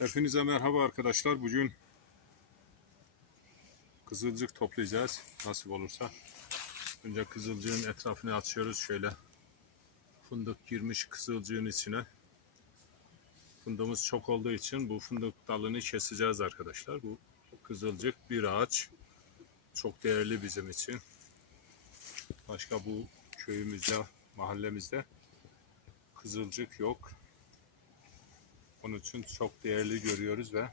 Hepinize merhaba arkadaşlar. Bugün kızılcık toplayacağız nasip olursa. Önce kızılcığın etrafını açıyoruz şöyle. Fındık girmiş kızılcığın içine. Fındığımız çok olduğu için bu fındık dalını keseceğiz arkadaşlar. Bu kızılcık bir ağaç. Çok değerli bizim için. Başka bu köyümüzde, mahallemizde kızılcık yok. Onun için çok değerli görüyoruz ve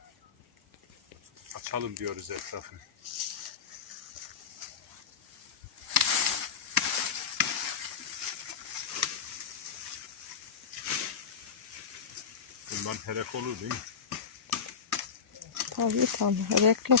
açalım diyoruz etrafını. Bundan herek olur değil mi? Tabii tabii. Reklam.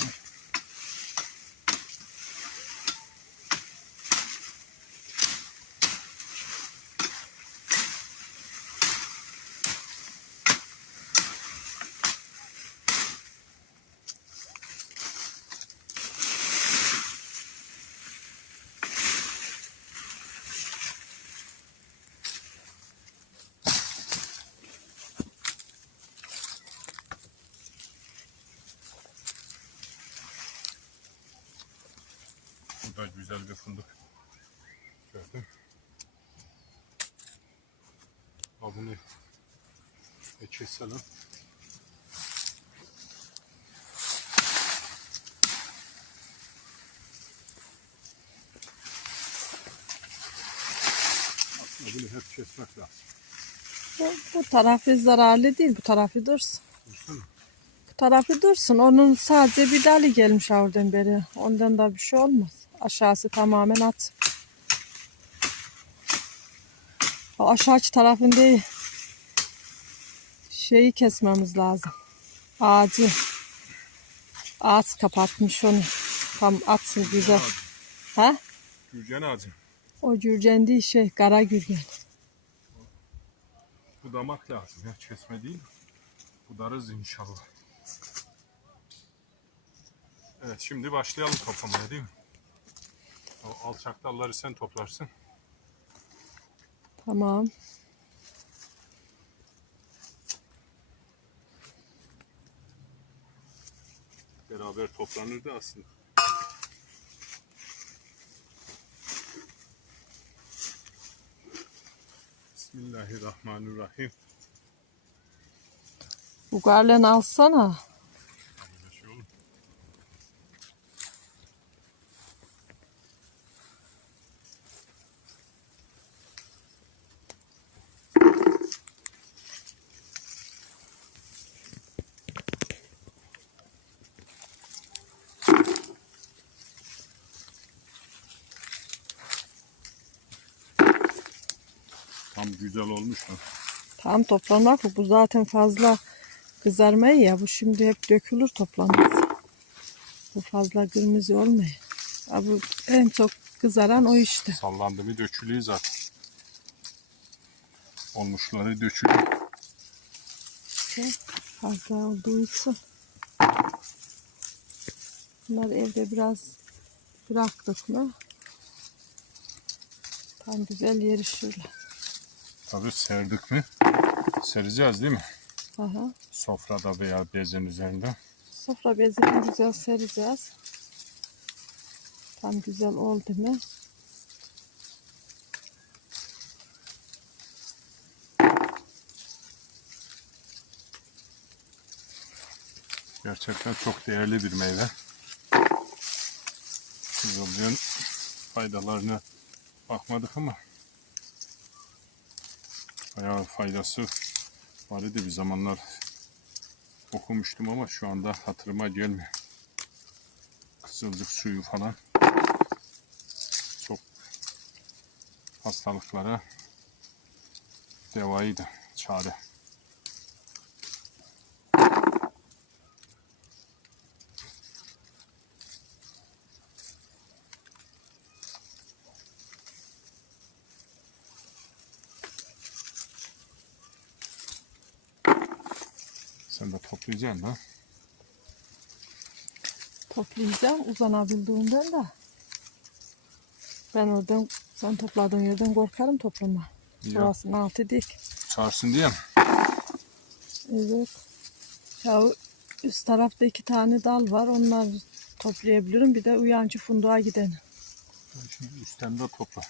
Bu da güzel bir fındık. Gördün. Al bunu e keselim. Aslında bunu hep kesmek lazım. Bu, bu tarafı zararlı değil. Bu tarafı dursun. Dursana. Bu tarafı dursun. Onun sadece bir dalı gelmiş oradan beri. Ondan da bir şey olmaz. Aşağısı tamamen at. O aşağı tarafın değil. Şeyi kesmemiz lazım. Ağacı. Ağaç kapatmış onu. Tam atsın güzel. Ha? Gürgen ağacı. O gürgen değil şey. Kara gürgen. Budamak lazım ya kesme değil. Budarız inşallah. Evet şimdi başlayalım toplamaya değil mi? O alçak dalları sen toplarsın. Tamam. Beraber toplanırdı aslında. Bismillahirrahmanirrahim. Bu garlen alsana. Tam güzel olmuş ha. Tam toplamak bu. Bu zaten fazla kızarmayı ya. Bu şimdi hep dökülür toplanmaz. Bu fazla kırmızı olmuyor. Ha, bu en çok kızaran o işte. Sallandı mı dökülüyor zaten. Olmuşları dökülüyor. Fazla olduğu için. Bunları evde biraz bıraktık mı? Tam güzel yerişirler. Tabii serdik mi? Sereceğiz değil mi? Aha. Sofrada veya bezin üzerinde. Sofra bezini güzel sereceğiz. Tam güzel oldu mu? Gerçekten çok değerli bir meyve. Kızılcığın faydalarına bakmadık ama bayağı faydası var idi bir zamanlar okumuştum ama şu anda hatırıma gelmiyor. Kızılcık suyu falan çok hastalıklara devaydı, çare. Sen de toplayacaksın ha? Toplayacağım uzanabildiğimden de. Ben oradan sen topladığın yerden korkarım toplama. Burasının altı dik. Çağırsın diye mi? Evet. Ya üst tarafta iki tane dal var. Onlar toplayabilirim. Bir de uyancı funduğa gidelim. Şimdi üstten de topla.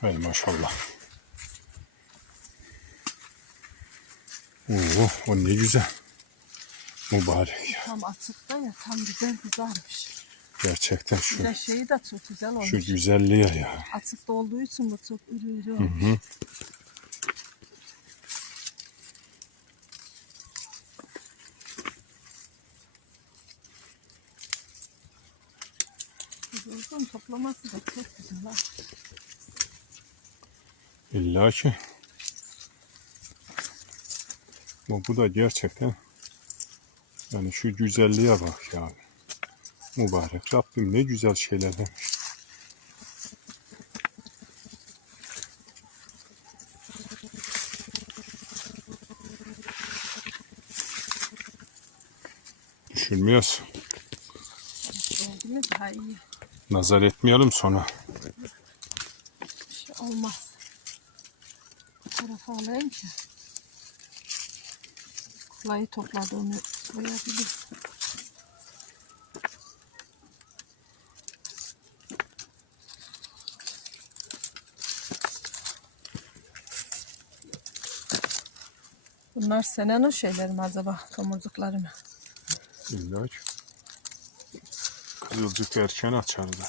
Hay maşallah. Oo, o ne güzel. Mübarek. Tam açıkta ya tam güzel kızarmış. Gerçekten Bir şu, de şeyi de çok güzel olmuş. şu güzelliğe ya. Açıkta olduğu için bu çok iri Hı olmuş. hı. Kızılcığın toplaması da çok güzel. Ha. İlla ki. Bu, bu da gerçekten yani şu güzelliğe bak ya. Mübarek Rabbim ne güzel şeyler demiş. Düşünmüyoruz. Oldu mu daha iyi. Nazar etmeyelim sonra. Bir şey olmaz. Tarafa alayım ki. Kulayı topladığımı koyabilir. Bunlar senenin şeyleri mi acaba? Tomurcukları mı? İlla ki. Kızılcık erken açar da.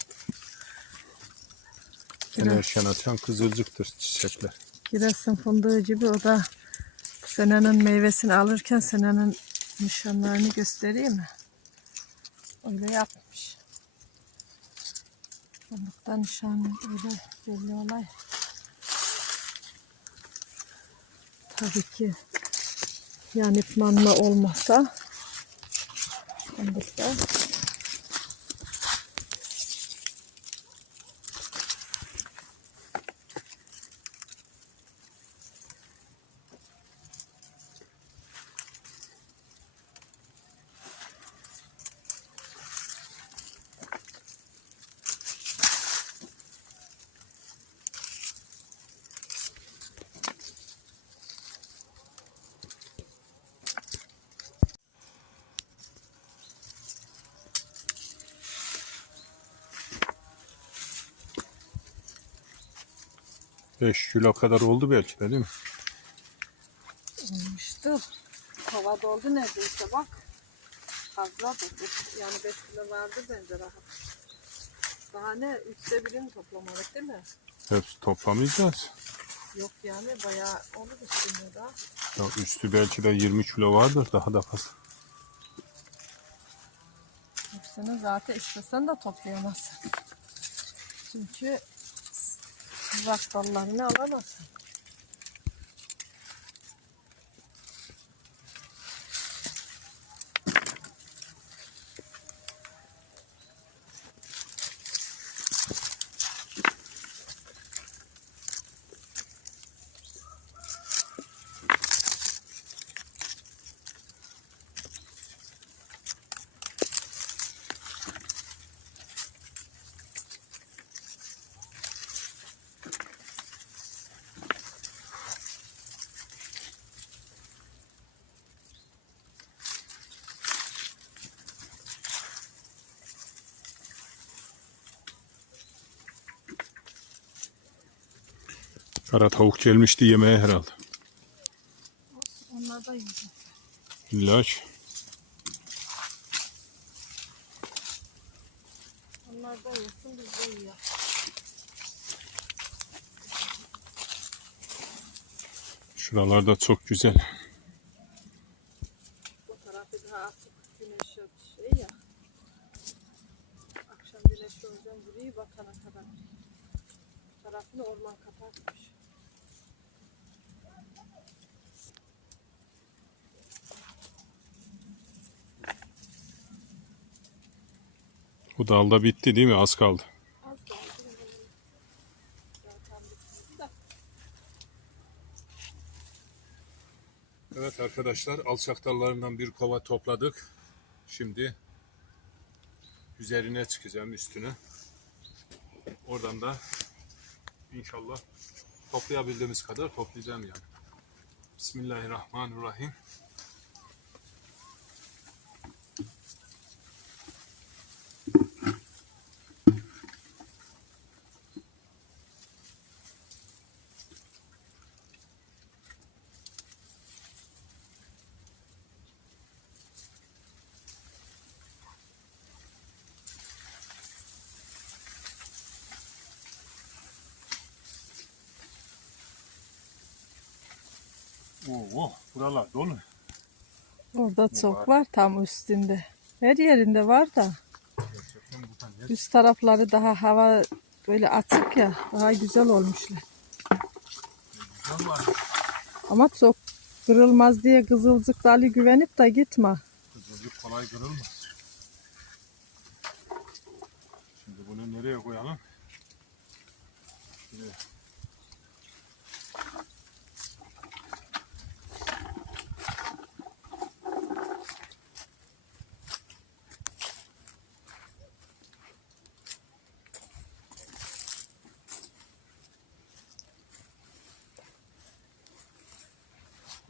Giresun, erken açan kızılcıktır çiçekler. Giresun fındığı gibi o da senenin meyvesini alırken senenin nişanlarını göstereyim mi? Öyle yapmış. Fındıkta nişan öyle belli olay. Tabii ki yani manla olmasa fındıkta Beş kilo kadar oldu belki de değil mi? olmuştu. Hava doldu neredeyse bak. Fazla doldu. Yani 5 kilo vardı bence rahat. Daha ne? Üçte birini toplamadık değil mi? Hepsi toplamayacağız. Yok yani bayağı olur üstünde daha. Ya üstü belki de 20 kilo vardır daha da fazla. Hepsini zaten istesen de toplayamazsın. Çünkü uzak dallarını alamazsın. Kara tavuk gelmişti yemeğe herhalde. Onlar da yiyecek. İlla ki. Onlar da yesin biz de yiyelim. Şuralarda çok güzel. Bu tarafı daha açık güneş yok şey ya. Akşam güneş olacağım burayı bakana kadar. Tarafını orman kapatmış. Bu dalda bitti değil mi? Az kaldı. Evet arkadaşlar alçak dallarından bir kova topladık. Şimdi üzerine çıkacağım üstüne. Oradan da inşallah toplayabildiğimiz kadar toplayacağım yani. Bismillahirrahmanirrahim. Oo, buralar dolu. Orada çok var. tam üstünde. Her yerinde var da. Üst tarafları daha hava böyle açık ya. Daha güzel olmuşlar. güzel var. Ama çok kırılmaz diye kızılcık dalı güvenip de gitme. Kızılcık kolay kırılmaz. Şimdi bunu nereye koyalım?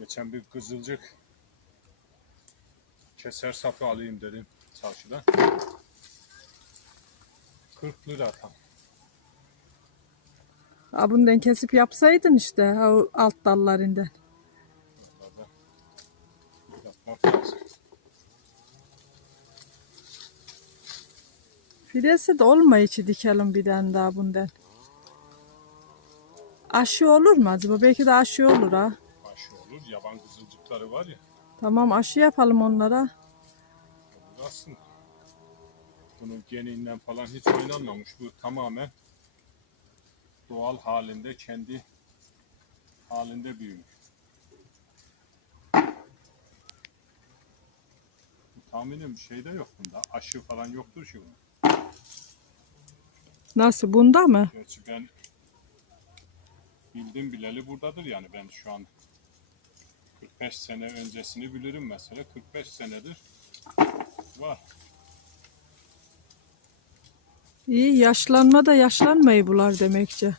Geçen bir kızılcık keser sapı alayım dedim çarşıdan. 40 lira tam. Ha bundan kesip yapsaydın işte ha o alt dallarından. Vallahi yapmak lazım. Fidesi de olmayıcı dikelim bir tane daha bundan. Aşı olur mu acaba? Belki de aşı olur ha. Yaban kızılcıkları var ya. Tamam aşı yapalım onlara. Olur aslında. Bunun geninden falan hiç oynanmamış. Bu tamamen doğal halinde kendi halinde büyümüş. Tahminim şey de yok bunda. Aşı falan yoktur şu bunda. Nasıl bunda mı? Gerçi ben bildim bileli buradadır yani ben şu an 45 sene öncesini bilirim mesela 45 senedir var. İyi yaşlanma da yaşlanmayı bular demekçe.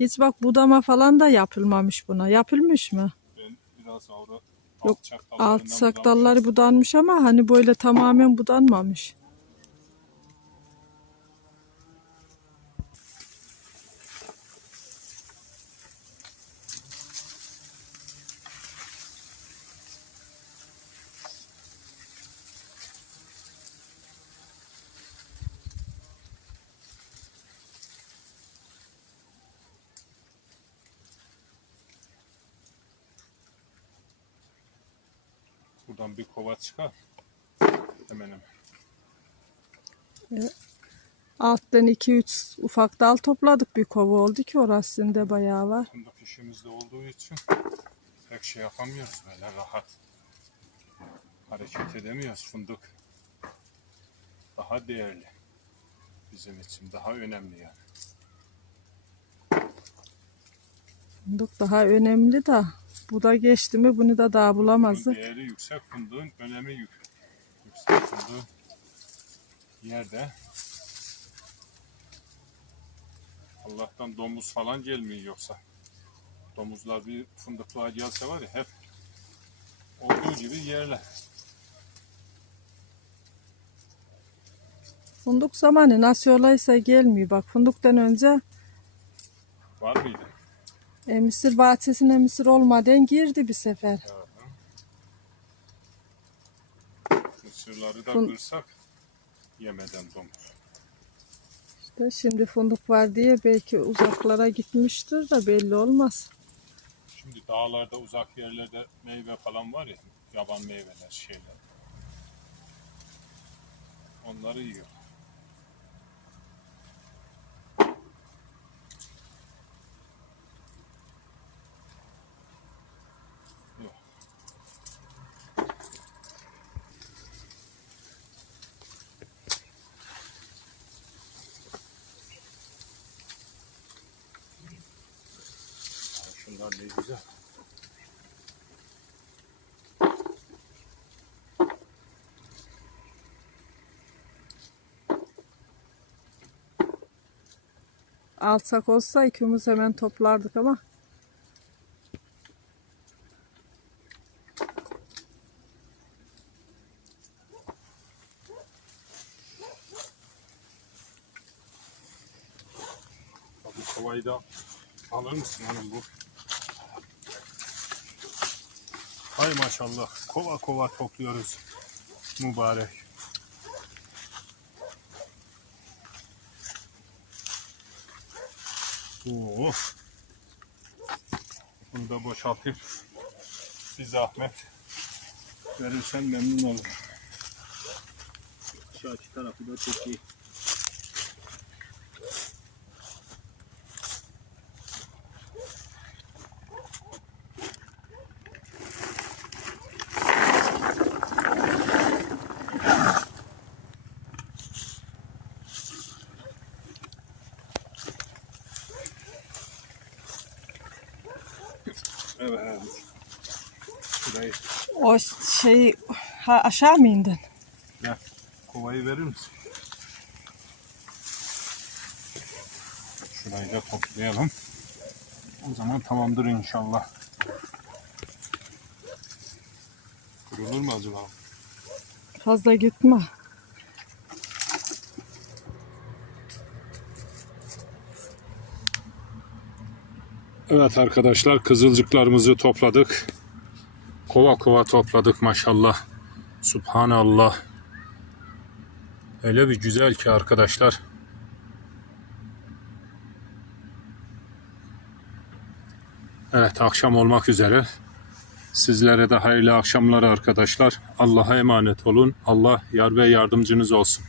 Hiç bak budama falan da yapılmamış buna. Yapılmış mı? Ben biraz avra Yok, Alt sakdalları budanmış ama hani böyle tamamen budanmamış. Buradan bir kova çıkar. Hemen hemen. Alttan 2-3 ufak dal topladık. Bir kova oldu ki orasında bayağı var. Fındık işimizde olduğu için pek şey yapamıyoruz böyle rahat. Hareket edemiyoruz fındık. Daha değerli. Bizim için daha önemli yani. Fındık daha önemli de bu da geçti mi bunu da daha bulamazdık. değeri yüksek, fındığın önemi yük. Yüksek fındığın yerde Allah'tan domuz falan gelmiyor yoksa. Domuzlar bir fındıklığa gelse var ya hep olduğu gibi yerler. Fındık zamanı nasıl olaysa gelmiyor. Bak fındıktan önce Var mıydı? E, mısır bahçesine mısır olmadan girdi bir sefer. Mısırları da Fın- kırsak yemeden domuz. İşte şimdi fındık var diye belki uzaklara gitmiştir de belli olmaz. Şimdi dağlarda uzak yerlerde meyve falan var ya yaban meyveler şeyler. Onları yiyor. Yok. Ya Şunlar ne güzel. Alsak olsa ikimiz hemen toplardık ama Bu kovayı da alır mısın hanım bu? Hay maşallah. Kova kova topluyoruz. Mübarek. Oo. Bunu da boşaltıp bir zahmet verirsen memnun olurum. Şu iki tarafı da çok iyi. Evet. Şurayı o şey ha, aşağı mı indin? Gel. Kovayı verir misin? Şurayı da toplayalım. O zaman tamamdır inşallah. Kırılır mı acaba? Fazla gitme. Evet arkadaşlar kızılcıklarımızı topladık. Kova kova topladık maşallah. Subhanallah. Öyle bir güzel ki arkadaşlar. Evet akşam olmak üzere. Sizlere de hayırlı akşamlar arkadaşlar. Allah'a emanet olun. Allah yar ve yardımcınız olsun.